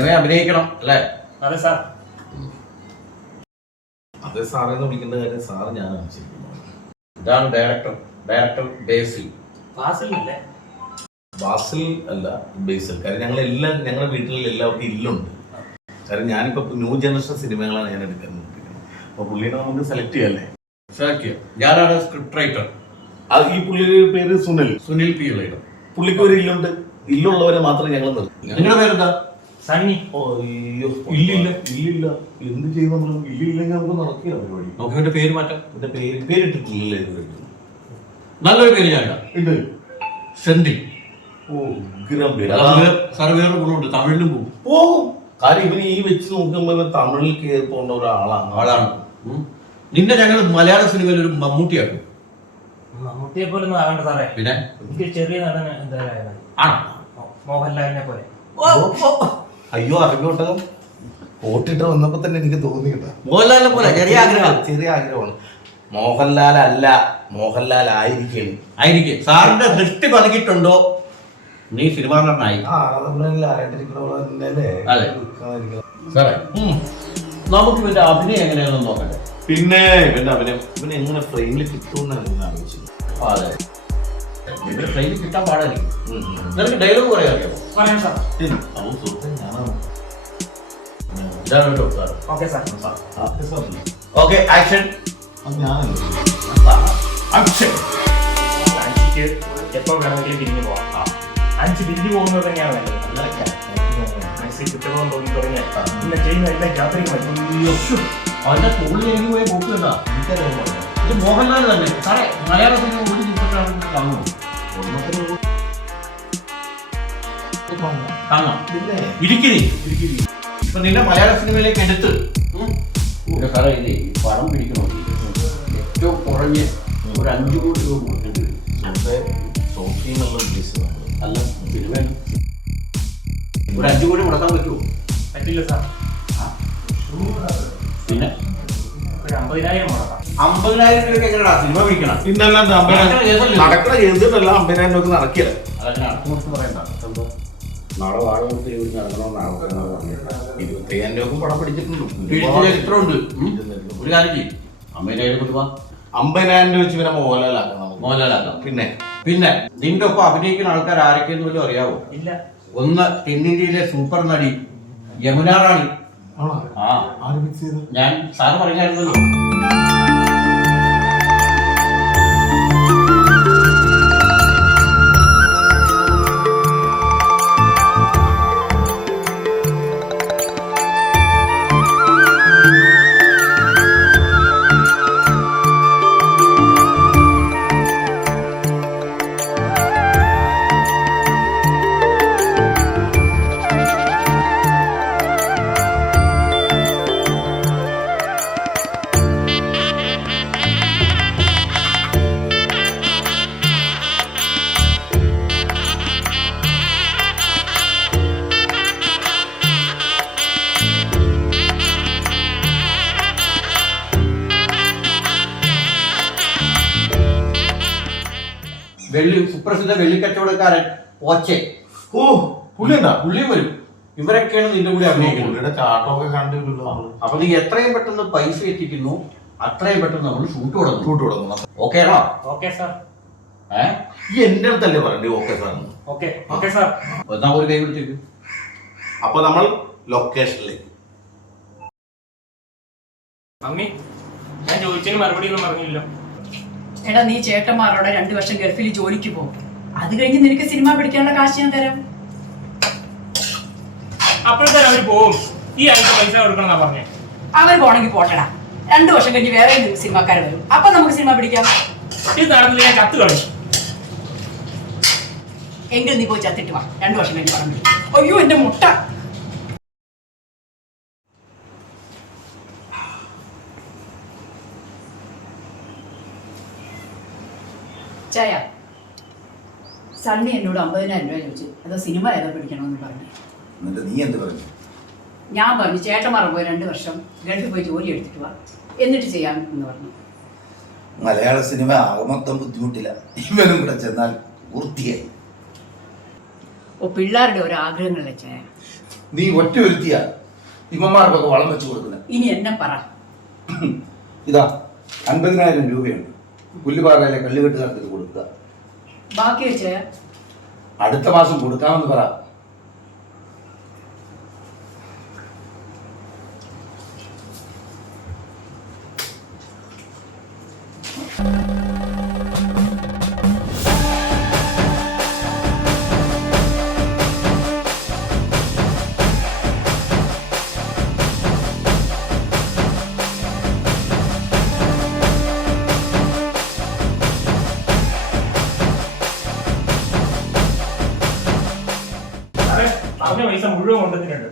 Cinema അഭിനയിക്കണം അല്ലേ? അതെ സാർ. അതെ സാറെന്ന് വിളിക്കേണ്ട കാര്യം സാറ് ഞാനാണ് ശരിക്കും. ഇതാണ് ഡയറക്ടർ ബേസിൽ. ബാസിൽ അല്ല, ബേസിൽ. കാര്യം ഞങ്ങളുടെ വീട്ടിൽ എല്ലാവർക്കും ഇല്ലുണ്ട്. കാര്യം ഞാനിപ്പോ ന്യൂ ജനറേഷൻ സിനിമകളാണ് ഞാൻ എടുക്കാൻ നോക്കിയിരിക്കുന്നത്. അപ്പൊ പുള്ളിനെ നമുക്ക് സെലക്ട് ചെയ്യാല്ലേ? ഞാനാണ് സ്ക്രിപ്റ്റ് റൈറ്റർ. ഈ പുള്ളിയുടെ പേര് സുനിൽ പി. പുള്ളിക്ക് ഒരു ഇല്ലുണ്ട്. ഇല്ലുള്ളവരെ മാത്രമേ ഞങ്ങൾ നിർത്തും. നിങ്ങളുടെ പേരെന്താ? സണ്ണി. ഇല്ലില്ല. എന്ത് ചെയ്യും നമ്മൾ? ഇല്ലെങ്കിൽ നമുക്ക് നടക്കില്ല പരിപാടി. നമുക്ക് പേര് മാറ്റാം. പേരിട്ടിട്ടില്ലല്ലേ? നല്ലൊരു പേര് ഞാൻ ഉണ്ട്. സെന്റി. സാറ് വേറെ ഗുണമുണ്ട്, തമിഴിലും പോകും. കാര്യം ഇവന് ഈ വെച്ച് നോക്കുമ്പോ തമിഴിൽ കയറി പോകേണ്ട ഒരാളാണ്. നിന്നെ ഞങ്ങൾ മലയാള സിനിമയിൽ ഒരു മമ്മൂട്ടിയാക്കും. മമ്മൂട്ടിയെ പോലെ ഒന്നും ആകണ്ട സാറേ. പിന്നെ എനിക്ക് ചെറിയ നടന് എന്തായാലും മോഹൻലാലിനെ പോലെ. അയ്യോ അറിഞ്ഞോട്ടകം ഓട്ടിട്ട് വന്നപ്പോ തന്നെ എനിക്ക് തോന്നിയിട്ടാ മോഹൻലാലിനെ പോലെ ചെറിയ ആഗ്രഹമാണ്. മോഹൻലാൽ അല്ല, മോഹൻലാൽ ആയിരിക്കും. സാറിന്റെ ദൃഷ്ടി പതിക്കിട്ടുണ്ടോ നീ സിനിമ നടനായി? സാറേ, നമുക്ക് ഇവന്റെ അഭിനയം എങ്ങനെയാണെന്ന് നോക്കട്ടെ. പിന്നെ ഇവന്റെ അഭിനയം ഇവന് എങ്ങനെ ഫ്രെയിമിൽ കിട്ടുമെന്നാണ് ആലോചിച്ചത്. അതെ, ഇവന്റെ ഫ്രെയിമിൽ കിട്ടാൻ പാടായിരിക്കും. നിനക്ക് ഡയലോഗ് പറയാൻ അറിയാമോ? Okay, action. എപ്പോ വേണമെങ്കിലും പിരിഞ്ഞു പോവാം. 5 പിരിഞ്ഞു പോകുന്നത് തന്നെയാണ് വേണ്ടത്. മനസ്സിൽ കിട്ടണമെന്ന് തോന്നി തുടങ്ങിയാൽ പിന്നെ ചെയ്യുന്ന എല്ലാം യാത്രയ്ക്ക് പറ്റും. അവന്റെ തോളിൽ എനിക്ക് പോയി പോക്കുണ്ടാ. ഇത് മോഹൻലാൽ തന്നെ. സാറേ, മലയാള സിനിമ ഒരു ചിത്രത്തിലാണ് കാണുമോ? കാണാം. ഇടുക്കി ഇപ്പൊ നിന്നെ മലയാള സിനിമയിലേക്ക് എടുത്ത് സാറേ ഇല്ലേ ഈ പടം പിടിക്കണോ? ഏറ്റവും കുറഞ്ഞ് ഒരു 5 കോടി രൂപ കൊടുക്കേണ്ടി വരും. അല്ല, സിനിമ ഒരു 5 കോടി മുടക്കാൻ പറ്റുമോ? പറ്റില്ല സാർ. പിന്നെ 50,000 മുടക്കാം. 50,000 രൂപയ്ക്ക് എങ്ങനെയാ സിനിമ പിടിക്കണം? നടക്കണ ചെയ്തിട്ടല്ല 50,000 രൂപ നടക്കില്ല. അതൊക്കെ നടക്കുമെന്ന് പറയണ്ട. നാളെ വാഴ കൊടുത്ത് ഇവിടെ നടക്കണമെന്ന് ആൾക്കാരാണ് പറഞ്ഞത്. 25,000 രൂപ പടം പിടിച്ചിട്ടുണ്ട്. ചരിത്രമുണ്ട്. ഒരു കാര്യം ചെയ്യും, 50,000 കൊടുക്കുക. 50,000 രൂപ വെച്ച് പിന്നെ മോഹൻലാലാക്കാം. പിന്നെ നിന്റെ ഒപ്പം അഭിനയിക്കുന്ന ആൾക്കാർ ആരൊക്കെയെന്ന് പോലും അറിയാവോ? ഇല്ല. ഒന്ന് തെന്നിന്ത്യയിലെ സൂപ്പർ നടി യമുന റാണി. ഞാൻ സാറ് പറഞ്ഞായിരുന്നല്ലോ. സുപ്രസിദ്ധ വെള്ളിക്കച്ചവടക്കാരൻ ഓച്ചെ. പുള്ളിയും വരും. ഇവരൊക്കെയാണ് നിന്റെ കൂടെ അഭിനയിക്കുന്നത്. അപ്പൊ നീ എത്രയും പെട്ടെന്ന് പൈസ എത്തിക്കുന്നു അത്രയും പെട്ടെന്ന് നമ്മൾ ഷൂട്ട് തുടങ്ങും. ഓക്കെ ആണോ? Okay sir. എന്റെ അടുത്തല്ലേ പറയണ്ടേ? Okay sir. എന്നാ ഒരു കൈ പിടിച്ചേക്ക്. അപ്പൊ നമ്മൾ ലൊക്കേഷനിലേക്ക്. മമ്മി, ഞാൻ ചോദിച്ചതിന് മറുപടി ഒന്നും പറഞ്ഞില്ലല്ലോ. എടാ, നീ ചേട്ടന്മാരോടെ 2 വർഷം ഗൾഫിൽ ജോലിക്ക് പോകും. അത് കഴിഞ്ഞ് നിനക്ക് സിനിമ പിടിക്കാനുള്ള കാശ് ഞാൻ തരാം. അപ്പോഴത്തേനും അവര് പോവും. ഈ ആൾക്ക് പൈസ കൊടുക്കണം പറഞ്ഞേ. അവർ പോണെങ്കിൽ പോട്ടടാ. 2 വർഷം കഴിഞ്ഞ് വേറെ സിനിമക്കാർ വരും. അപ്പൊ നമുക്ക് സിനിമ പിടിക്കാം. ഇത് നടന്നില്ല, ഞാൻ ചത്ത് കളയും. എങ്കിൽ നീ പോയി ചത്തിട്ട് വാ. 2 വർഷം കഴിഞ്ഞ് പറഞ്ഞു. അയ്യോ എന്റെ മുട്ട. ചായ, സണ്ണി എന്നോട് 50,000 രൂപ ചോദിച്ചു. അതോ സിനിമ ഏതാ പിടിക്കണമെന്ന് പറഞ്ഞു. നീ എന്ത് പറഞ്ഞു? ഞാൻ പറഞ്ഞു ചേട്ടന്മാർ പോയി 2 വർഷം ഗൾഫിൽ പോയി ജോലി എടുത്തിട്ട് വാ, എന്നിട്ട് ചെയ്യാം എന്ന് പറഞ്ഞു. മലയാള സിനിമ ആകമൊത്തം ബുദ്ധിമുട്ടില്ല. ഇവനും കൂടെ ചെന്നാൽ പൂർത്തിയായി. പിള്ളേരുടെ ഓരോ ആഗ്രഹങ്ങളല്ലേ ചായ. നീ ഒറ്റ ഒരുത്തിയ ഇവന്മാർക്കൊക്കെ വളം വെച്ച് കൊടുക്കുന്നത്. ഇനി എന്നെ പറ. ഇതാ 50,000 രൂപയുണ്ട്. പുല്ലുപാറയിലെ കള്ളുകെട്ടുകാർക്ക് ഇത് കൊടുക്കുക. ബാക്കി വെച്ചേ അടുത്ത മാസം കൊടുക്കാമെന്ന് പറ. സാറേ പറഞ്ഞ പൈസ മുഴുവൻ കൊണ്ടുവന്നിട്ടുണ്ട്.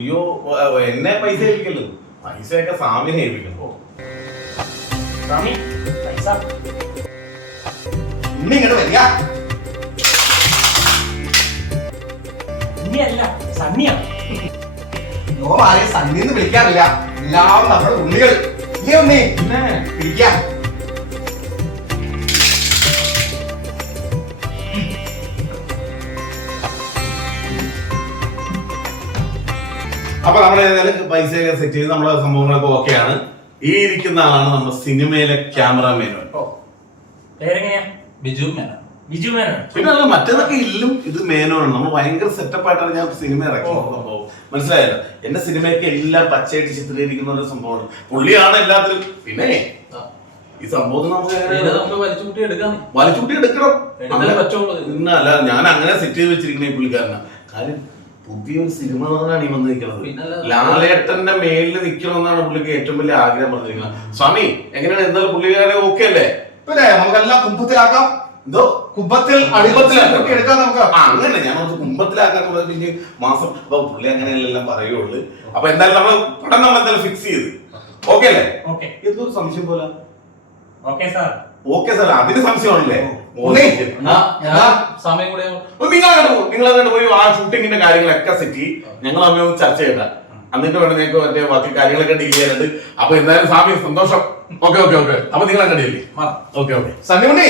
അയ്യോ എന്നെ പൈസ ഏൽപ്പിക്കല്ലോ, പൈസയൊക്കെ സ്വാമിനെ ഏൽപ്പിക്കല്ലോ. സ്വാമി പൈസ ഇനി ഇങ്ങോട്ട് വരിക. ഇനിയല്ല സണ്ണിയാ. നോ ആരെയും സണ്ണിന്ന് വിളിക്കാറില്ല, എല്ലാം നമ്മുടെ ഉണ്ണികൾ. ഇല്ലേ ഉണ്ണി? പിന്നെ ഇരിക്കാം. അപ്പൊ നമ്മുടെ ഏതായാലും പൈസയൊക്കെ സെറ്റ് ചെയ്ത് നമ്മളെ സംഭവങ്ങളൊക്കെ ഓക്കെയാണ്. ഈ ഇരിക്കുന്ന ആളാണ് നമ്മുടെ സിനിമയിലെ ക്യാമറമാൻ. പേരെങ്ങനെയാ? ബിജു മേനോൻ. ബിജു മേനോൻ. പിന്നെ അത് മറ്റേതൊക്കെ ഇല്ലും ഇത് മേനോനാണ്. നമ്മൾ ഭയങ്കര സെറ്റപ്പ് ആയിട്ടാണ് ഞാൻ സിനിമ ഇറക്കുന്നത്. സംഭവം മനസ്സിലായല്ലോ. എന്റെ സിനിമയൊക്കെ എല്ലാം പച്ചയായിട്ട് ചിത്രീകരിക്കുന്ന ഒരു സംഭവമാണ്. പുള്ളിയാണ് എല്ലാത്തിലും. പിന്നെ ഈ സംഭവം നമുക്ക് നമുക്ക് വലിച്ചുകൂട്ടി എടുക്കാം. വലിച്ചുകൂട്ടി എടുക്കണം. എടുത്താലേ പറ്റുള്ളൂ. അല്ല ഞാൻ അങ്ങനെ സെറ്റ് ചെയ്ത് വെച്ചിരിക്കുന്ന ഈ പുള്ളിക്കാരനാ. കാര്യം പുതിയൊരു സിനിമ നടനാണ് ഈ വന്ന് നിൽക്കുന്നത്. ലാലേട്ടന്റെ മേലിൽ നിൽക്കണമെന്നാണ് പുള്ളിക്ക് ഏറ്റവും വലിയ ആഗ്രഹം പറഞ്ഞിരിക്കുന്നത്. സ്വാമി എങ്ങനെയാണ്? എന്തായാലും പുള്ളിക്കാരെ ഓക്കെ അല്ലേ? പിന്നെ നമുക്കെല്ലാം കുംഭത്തിലാക്കാം. എന്തോ കുംഭത്തിൽ അടിപത്തിലാക്കി എടുക്കാം നമുക്ക്. അങ്ങനെ ഞാൻ കുംഭത്തിലാക്കാൻ പിന്നെ മാസം അപ്പൊ പുള്ളി അങ്ങനെയെല്ലാം പറയുള്ളൂ. അപ്പൊ എന്തായാലും നമ്മൾ പടം നമ്മൾ എന്തായാലും ഫിക്സ് ചെയ്ത് ഓക്കെ അല്ലേ? ഓക്കെ. എന്തൊരു സംശയം പോലെ. Okay sir. ഓക്കെ സാർ, അതിന് സംശയമാണല്ലേ? സമയം കൂടെ നിങ്ങൾ അങ്ങോട്ട് പോയി ആ ഷൂട്ടിങ്ങിന്റെ കാര്യങ്ങളൊക്കെ സെറ്റ് ചെയ്യും. ഞങ്ങൾ അമ്മ ഒന്ന് ചർച്ച ചെയ്യണ്ട. എന്നിട്ട് വേണം ഞങ്ങൾക്ക് മറ്റേ ബാക്കി കാര്യങ്ങളൊക്കെ ഡീൽ ചെയ്യാനുണ്ട്. അപ്പൊ എന്തായാലും സ്വാമി സന്തോഷം. Okay okay okay. അപ്പൊ നിങ്ങൾ അങ്ങനെ ഇല്ലേ? Okay okay. സണ്ണിമുണ്ണി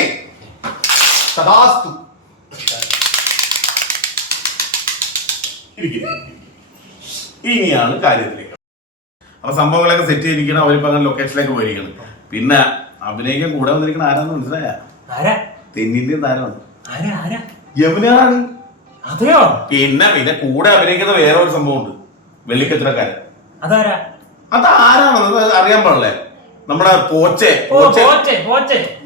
സദാസ്തു. ഇനിയാണ് കാര്യത്തിലേക്ക്. അപ്പൊ സംഭവങ്ങളൊക്കെ സെറ്റ് ചെയ്തിരിക്കണം. അവരിപ്പോ അങ്ങനെ ലൊക്കേഷനിലേക്ക് പോയിരിക്കണം. പിന്നെ അഭിനയിക്കാൻ കൂടെ വന്നിരിക്കണം ആരാന്ന് മനസ്സിലായ? ആരാ? തെന്നിന്ത്യൻ താരമാണ്. ആരാ? ആരാ? യമുനാണ്. അതെയോ? പിന്നെ കൂടെ അഭിനയിക്കുന്ന വേറെ ഒരു സംഭവമുണ്ട്, വെള്ളിക്കച്ചിറക്കാരൻ. അതാരാ? അതാരാണെന്ന് അറിയാൻ പാടില്ലേ? നമ്മുടെ പോച്ചെ.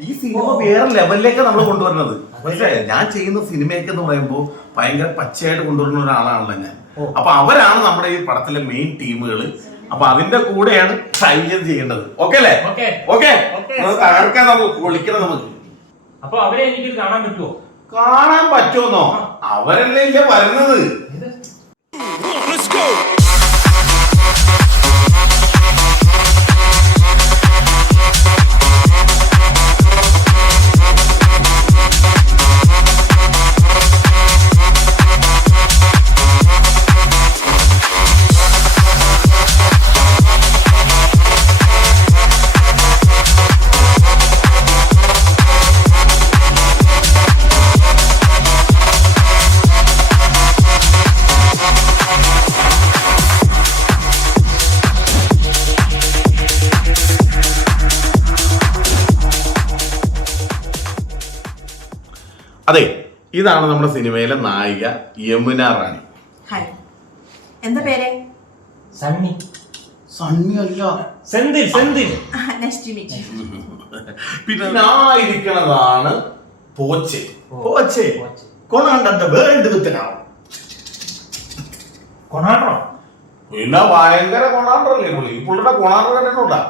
ഈ സിനിമ വേറെ ലെവലിലേക്ക് നമ്മൾ കൊണ്ടുവരുന്നത് മനസ്സിലായോ? ഞാൻ ചെയ്യുന്ന സിനിമയൊക്കെ എന്ന് പറയുമ്പോൾ ഭയങ്കര പച്ചയായിട്ട് കൊണ്ടുവരുന്ന ഒരാളാണല്ലോ ഞാൻ. അപ്പൊ അവരാണ് നമ്മുടെ ഈ പടത്തിലെ മെയിൻ ടീമുകൾ. അപ്പൊ അതിന്റെ കൂടെയാണ് സൈന്യം ചെയ്യേണ്ടത്. ഓക്കെ അല്ലേ? ഓക്കെ. തകർക്കാൻ നമുക്ക് വിളിക്കണം. നമുക്ക് അപ്പൊ അവരെ എനിക്ക് കാണാൻ പറ്റുമോ? കാണാൻ പറ്റുമെന്നോ? അവരല്ലേ ഇല്ല വരുന്നത്. അതെ, ഇതാണ് നമ്മുടെ സിനിമയിലെ നായിക യമുന റാണി. ഹായ്, എന്താ പേര്? സണ്ണി. സണ്ണി അല്ല, Senthil. Nice to meet you. പിന്നെ ഇരിക്കണതാണ് പോച്ചെ. കൊണാട്രോ? പിന്നെ ഭയങ്കര കൊണാണ്ടല്ലേ പുള്ളി. ഈ പുള്ളിയുടെ കൊണാണ്ടർ കണ്ടിട്ടുണ്ടാ?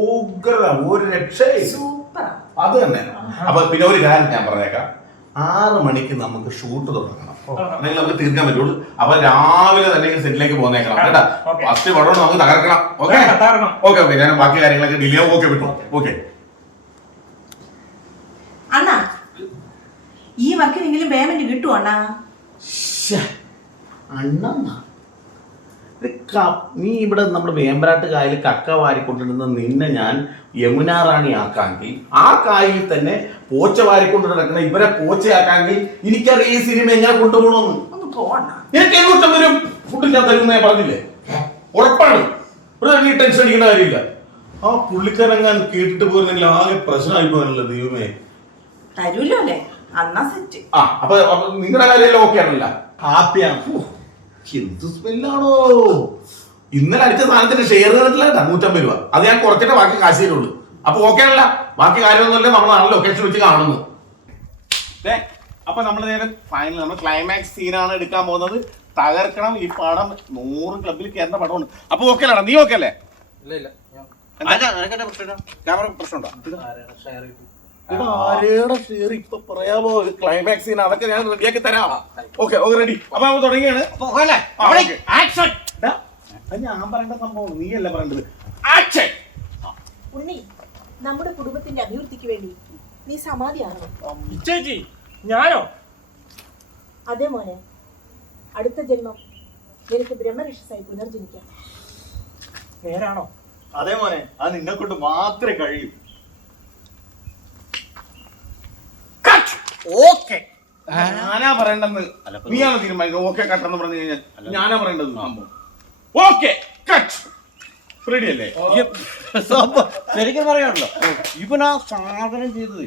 ഉഗ്ര, ഒരു രക്ഷയില്ല. സൂപ്പറാ. അത് തന്നെ. അപ്പൊ പിന്നെ ഒരു കാര്യം ഞാൻ പറഞ്ഞേക്കാം, 6 മണിക്ക് നമുക്ക് ഷൂട്ട് തുടങ്ങണം. അല്ലെങ്കിൽ നമുക്ക് തീർക്കാൻ പറ്റുള്ളൂ. അപ്പൊ രാവിലെ തന്നെ സെറ്റിലേക്ക് പോന്നേക്കണം കേട്ടാ. ഫസ്റ്റ് പടം നമുക്ക് തകർക്കണം. Okay okay okay. ഞാൻ ബാക്കി കാര്യങ്ങളൊക്കെ ഡിലേ ആവും. ഓക്കെ വിട്ടു. ഓക്കെ. അണ്ണാ, ഈ വർക്കിനെങ്കിലും പേയ്മെന്റ് കിട്ടുമോ അണ്ണാ? അണ്ണ നീ ഇവിടെ നമ്മുടെ വേമ്പനാട്ട് കായൽ കക്ക വാരിക്കൊണ്ടിരുന്ന നിന്നെ ഞാൻ യമുന റാണി ആക്കാമെങ്കിൽ, ആ കായലിൽ തന്നെ പോച്ച വാരിക്കൊണ്ട് നടക്കുന്ന ഇവരെ പോച്ചയാക്കാമെങ്കിൽ എനിക്കറിയാം ഈ സിനിമ എങ്ങനെ കൊണ്ടുപോകണമെന്ന്. ഒന്ന് പോവണ്ട. നിനക്ക് 750 ഫുഡ് ഞാൻ തരുന്ന ഞാൻ പറഞ്ഞില്ലേ? ഉറപ്പാണ്. നീ ടെൻഷൻ അടിക്കേണ്ട കാര്യമില്ല. ആ പുള്ളിക്കാരങ്ങാൻ കേട്ടിട്ട് പോയിരുന്നെങ്കിൽ ആകെ പ്രശ്നമായി പോകാനല്ലോ ദൈവമേ. തരൂല്ലോ അല്ലേ? അന്നാ സെറ്റ്. ആ അപ്പൊ നിങ്ങളുടെ കാര്യമെല്ലാം ഓക്കെ ആണല്ല? ഹാപ്പിയാണ്. എന്ത് സ്മെല്ലാണോ ഇന്നലെ അടിച്ച സാധനത്തിന്റെ ഷെയർ തന്നിട്ടില്ല 150 രൂപ. അത് ഞാൻ കുറച്ചിട്ട് ബാക്കി കാശ് തരുള്ളൂ. അപ്പൊ ഓക്കെ ആണല്ല? ബാക്കി കാര്യമൊന്നുമില്ല. നമ്മൾ നാളെ ലൊക്കേഷൻ വെച്ച് കാണുന്നു. അപ്പൊ നമ്മൾ നേരെ ഫൈനൽ നമ്മൾ ക്ലൈമാക്സ് സീനാണ് എടുക്കാൻ പോകുന്നത്. തകർക്കണം ഈ പടം. 100 ക്ലബിൽ കയറുന്ന പടമാണ്. അപ്പൊ ഓക്കെ അല്ല? നീ ഓക്കെ അല്ലേ? ക്യാമറ പ്രശ്നമുണ്ടോ? ആരുടെ ഷെയർ ഇപ്പൊ പറയാമോ? ക്ലൈമാക്സ് സീൻ അതൊക്കെ ഞാൻ റെഡിയാക്കി തരാം. Okay ready. അപ്പൊ നമ്മൾ തുടങ്ങിയാണ്. ഞാൻ പറയേണ്ട സംഭവം നീയല്ല പറയേണ്ടത്. ആക്ഷൻ. ഉണ്ണി, നമ്മുടെ കുടുംബത്തിന്റെ അഭിവൃദ്ധിക്ക് വേണ്ടി നീ സമാധിയാണോ? ചേച്ചി ഞാനോ? അതെ മോനെ, അടുത്ത ജന്മം നിനക്ക് ബ്രഹ്മരക്ഷസായി പുനർജനിക്കാം. നേരാണോ? അതെ മോനെ, അത് നിന്നെ കൊണ്ട് മാത്രമേ കഴിയൂ. ഓക്കെ ഞാനാ പറയേണ്ടെന്ന് നീയാണ് തീരുമാനിക്കുന്നത്. ഓക്കെ കട്ടെന്ന് പറഞ്ഞു കഴിഞ്ഞാൽ ഞാനാ പറയേണ്ടത് സംഭവം. Okay cut. റെഡി അല്ലേ? ശരിക്കും പറയാണല്ലോ ഇവനാ സാധനം ചെയ്തത്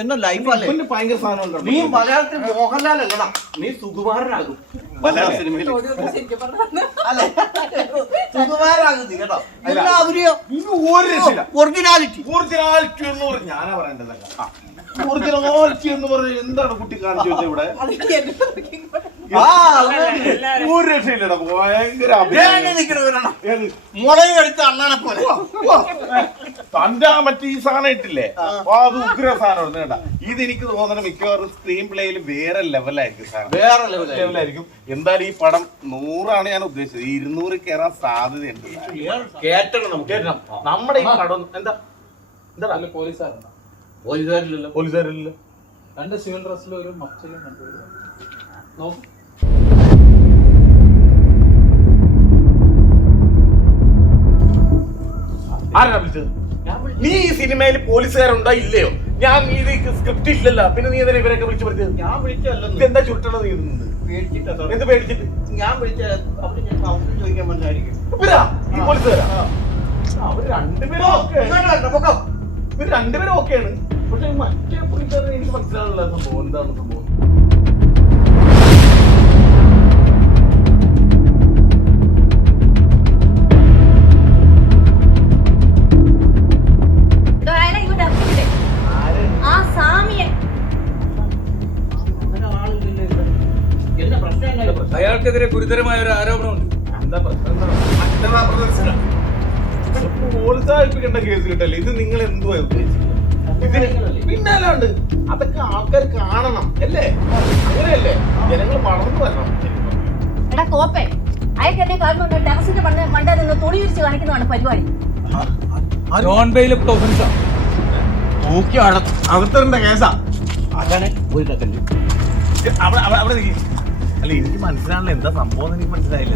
എന്നെ ലൈഫല്ലേ. ഭയങ്കര സാധനം ഉണ്ടോ? നീ മലയാളത്തിൽ മോഹൻലാലല്ലടാ, നീ സുകുമാരനാകും മലയാള സിനിമയിൽ. അല്ലെ സുകുമാരനാകും നീ കേട്ടോ. ഒരു രക്ഷയില്ല. ഒറിജിനാലിറ്റി ഒറിജിനാലിറ്റി എന്ന് പറഞ്ഞു ഞാനാ പറയേണ്ടതല്ല. ഒറിജിനാലിറ്റി എന്ന് പറഞ്ഞ എന്താണ് കുട്ടി കാണിച്ചു വെച്ചത് ഇവിടെ? ഒരു രക്ഷയില്ലടാ. ഭയങ്കര മുളയും എടുത്ത് അണ്ണാനെ പോലെ തന്റെ മറ്റേ ഈ സാധനം ഇട്ടില്ലേ, അത് ഉഗ്ര സാധനം കേട്ടാ. ഇത് എനിക്ക് തോന്നണം മിക്കവാറും സ്ക്രീൻ പ്ലേയിൽ വേറെ ലെവലായിരിക്കും സാധനം. വേറെ ലെവലായിരിക്കും. എന്തായാലും ഈ പടം 100 ഞാൻ ഉദ്ദേശിച്ചത്. 200 കയറാൻ സാധ്യതയുണ്ട്. കേട്ടണം നമുക്ക്. കേട്ടണം. നമ്മുടെ ഈ പടം എന്താ നല്ല പോലീസുകാരുണ്ടോ? പോലീസുകാരില്ലല്ലോ. പോലീസുകാരില്ല. 2 സിവിൽ ഡ്രസ്സിൽ ഒരു മഫ്റ്റലും നോക്കും. ആരാ വിളിച്ചത്? നീ ഈ സിനിമയിൽ പോലീസുകാരുണ്ടോ ഇല്ലയോ? ഞാൻ ഇത് സ്ക്രിപ്റ്റ് ഇല്ലല്ലോ. പിന്നെ നീ എന്തിനാ ഇവരൊക്കെ വിളിച്ചു പറഞ്ഞത്? ഞാൻ വിളിച്ചല്ലോ. എന്താ ചുരുട്ടണത് നീ? പേടിച്ചിട്ടാ. എന്ത് പേടിച്ചിട്ട്? ഞാൻ വിളിച്ച അവിടെ ഞാൻ കൗൺസിൽ ചോദിക്കാൻ മനസ്സിലായിരിക്കും. ഈ പോലീസുകാരാ അവര് രണ്ടുപേരും ഓക്കെ. ഇവര് രണ്ടുപേരും ഓക്കെയാണ്. പക്ഷെ മറ്റേ പുള്ളിക്കാരനെ എനിക്ക് മനസ്സിലാവില്ല സംഭവം. എന്താണ് സംഭവം? അയാൾക്കെതിരെ ഗുരുതരമായ ഒരു ആരോപണമുണ്ട്. എന്താ പ്രശ്നം? പ്രോത്സാഹിപ്പിക്കേണ്ട കേസ് കിട്ടല്ലേ? ഇത് നിങ്ങൾ എന്തുവാ ഉദ്ദേശിക്കുന്നത്? പിന്നാലാണ്ട് അതൊക്കെ ആൾക്കാർ കാണണം അല്ലേ? അങ്ങനെയല്ലേ ജനങ്ങൾ വളർന്നു വരണം. എടാ കോപ്പേ, അയക്കെന്നെ കാൽമ ടെറസിന്റെ മണ്ട നിന്ന് തുണി വിരിച്ച് കാണിക്കുന്നതാണ് പരിപാടി. നോൺ ബെയിലബിൾ ഒഫൻസാ. നോക്കി അകത്തേണ്ട കേസാ. അതാണ് ഒരു സെക്കൻഡ് അവിടെ നിൽക്കും. അല്ല എനിക്ക് മനസ്സിലാണല്ലോ എന്താ സംഭവം. എനിക്ക് മനസ്സിലായില്ല.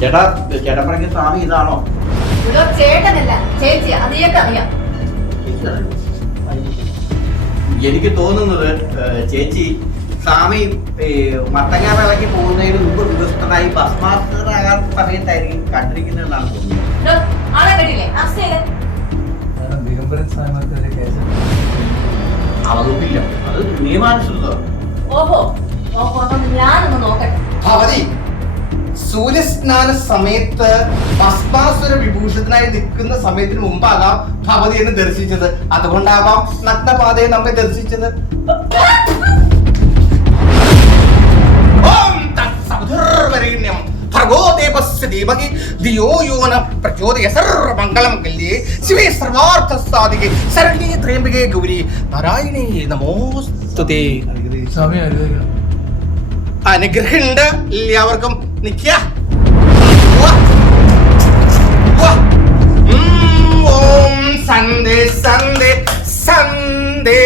ചേട്ടാ, ചേട്ടൻ പറഞ്ഞ സ്വാമി ഇതാണോ? ചേട്ടനല്ല ചേച്ചി, അതിയൊക്കെ അറിയാം. എനിക്ക് തോന്നുന്നത് ചേച്ചി സ്വാമി മത്തങ്ങ വിളക്ക് പോകുന്നതിന് മുമ്പ് വിവസ്ത്രനായി ഭസ്മാസ്തരാകാൻ സമയത്തായിരിക്കും കണ്ടിരിക്കുന്നതെന്നാണ് തോന്നുന്നത്. ആളെ കണ്ടില്ലേ? അവകുപ്പില്ല, അത് നിയമാനുസൃതം. ഓഹോ ഓഹോ, ഞാനൊന്ന് നോക്കട്ടെ. ഭവതി സൂര്യസ്നാന സമയത്ത് ഭസ്മാസുര വിഭൂഷണനായി നിൽക്കുന്ന സമയത്തിന് മുമ്പാകാം ഭവതിയെ ദർശിച്ചത്. അതുകൊണ്ടാവാം നഗ്നപാതയെ നമ്മെ ദർശിച്ചത്. അനുഗ്രഹമുണ്ട് എല്ലാവർക്കും. നിക്ക ഓം സന്ദേ സന്ദേ സന്ദേ.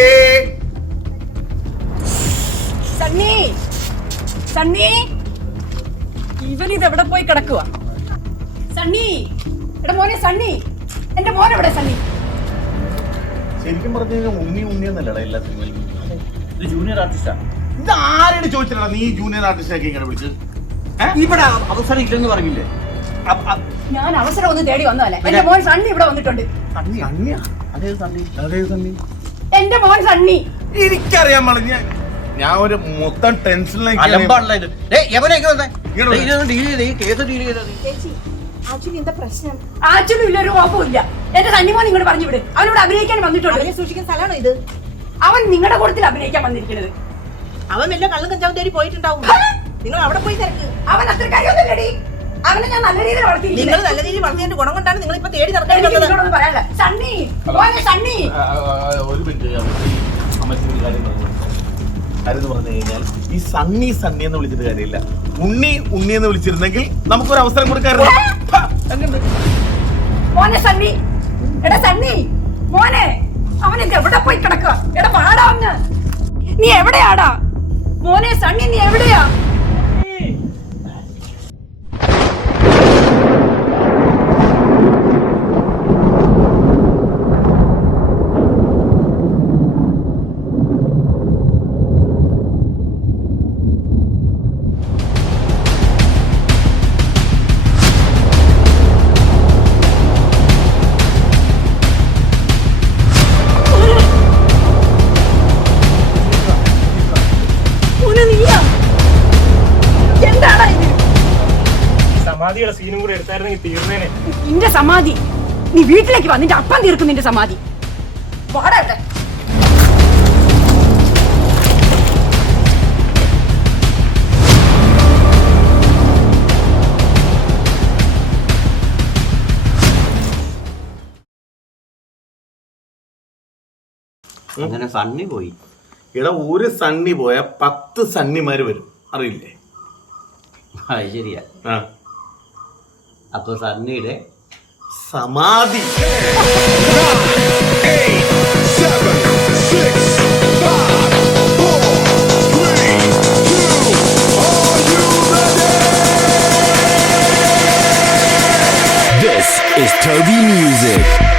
സണ്ണി സണ്ണി, ഇവൻ ഇതെവിടെ പോയി കിടക്കുക? സണ്ണി, എടാ മോനെ സണ്ണി, എന്റെ മോൻ എവിടെ? സണ്ണി ശരിക്കും പറഞ്ഞു കഴിഞ്ഞാൽ ഉണ്ണി എന്നല്ലടാ എല്ലാ സിനിമയിലും. ഇത് ജൂനിയർ ആർട്ടിസ്റ്റാ. ഇത് ആരോട് ചോദിച്ചിട്ടാ നീ ജൂനിയർ ആർട്ടിസ്റ്റാക്കി ഇങ്ങനെ വിളിച്ചത്? ഇവിടെ അവസരം ഇല്ലെന്ന് പറഞ്ഞില്ലേ? ഞാൻ അവസരം ഒന്ന് തേടി വന്നതല്ലേ. എന്റെ മോൻ സണ്ണി ഇവിടെ വന്നിട്ടുണ്ട്. എന്റെ മോൻ സണ്ണി. എനിക്കറിയാൻ പാടില്ല. ഞാൻ ഒരു മൊത്തം ടെൻഷനിലേക്ക് അലമ്പാണല്ലോ ഇത്. എവനെയൊക്കെ വന്നേ ഡീൽ ചെയ്ത് ഈ കേസ് ഡീൽ ചെയ്തത്. ചേച്ചി ആക്ച്വലി എന്താ പ്രശ്നം? ആക്ച്വലി ഇല്ലൊരു കുഴപ്പമില്ല. എന്റെ സണ്ണി മോൻ ഇങ്ങോട്ട് പറഞ്ഞു വിട്. അവനോട് അഭിനയിക്കാൻ വന്നിട്ടുണ്ട്. അവനെ സൂക്ഷിക്കുന്ന സ്ഥലമാണോ ഇത്? അവൻ നിങ്ങളുടെ കൂട്ടത്തിൽ അഭിനയിക്കാൻ വന്നിരിക്കുന്നത്. അവൻ വല്ല കള്ളും കഞ്ചാവും തേടി പോയിട്ടുണ്ടാവും. നിങ്ങൾ അവിടെ പോയി തിരക്ക്. അവൻ അത്ര കാര്യമൊന്നുമില്ലടി. അവനെ ഞാൻ നല്ല രീതിയിൽ വളർത്തിയിരിക്കുന്നത്. നിങ്ങൾ നല്ല രീതിയിൽ വളർത്തിയതിന്റെ ഗുണം കൊണ്ടാണ് നിങ്ങൾ ഇപ്പൊ തേടി നടക്കാൻ എനിക്ക് നിങ്ങളോടൊന്നും പറയാനില്ല. സണ്ണി മോനെ സണ്ണി. ഒരു മിനിറ്റ് അമ്മച്ചി ഒരു കാര്യം പറഞ്ഞു. കാര്യം പറഞ്ഞു കഴിഞ്ഞാൽ ഈ സണ്ണി എന്ന് വിളിച്ചിട്ട് കാര്യമില്ല. ഉണ്ണി എന്ന് വിളിച്ചിരുന്നെങ്കിൽ നമുക്കൊരു അവസരം കൊടുക്കാറുണ്ട്. മോനെ സണ്ണി. എടാ സണ്ണി മോനെ, അവനെന്ത് എവിടെ പോയി കിടക്കുക? എടാ പാടാ ഒന്ന്. നീ എവിടെയാടാ മോനെ? സണ്ണി നീ എവിടെയാ? സമാധിയുടെ സീനും കൂടെ എടുത്തായിരുന്നെങ്കിൽ തീർന്നേനെ. നിന്റെ സമാധി നീ വീട്ടിലേക്ക് വാ. നിന്റെ അപ്പം തീർക്കും നിന്റെ സമാധി. പാടട്ടെ. അങ്ങനെ സണ്ണി പോയി. ഇവിടെ ഒരു സണ്ണി പോയ 10 സണ്ണിമാര് വരും, അറിയില്ലേ? അത് ശരിയാ. അപ്പൊ സണ്ണിയുടെ സമാധി. 8, 7, 6, 5, 4, 3, 2, are you ready? This is Toby Music.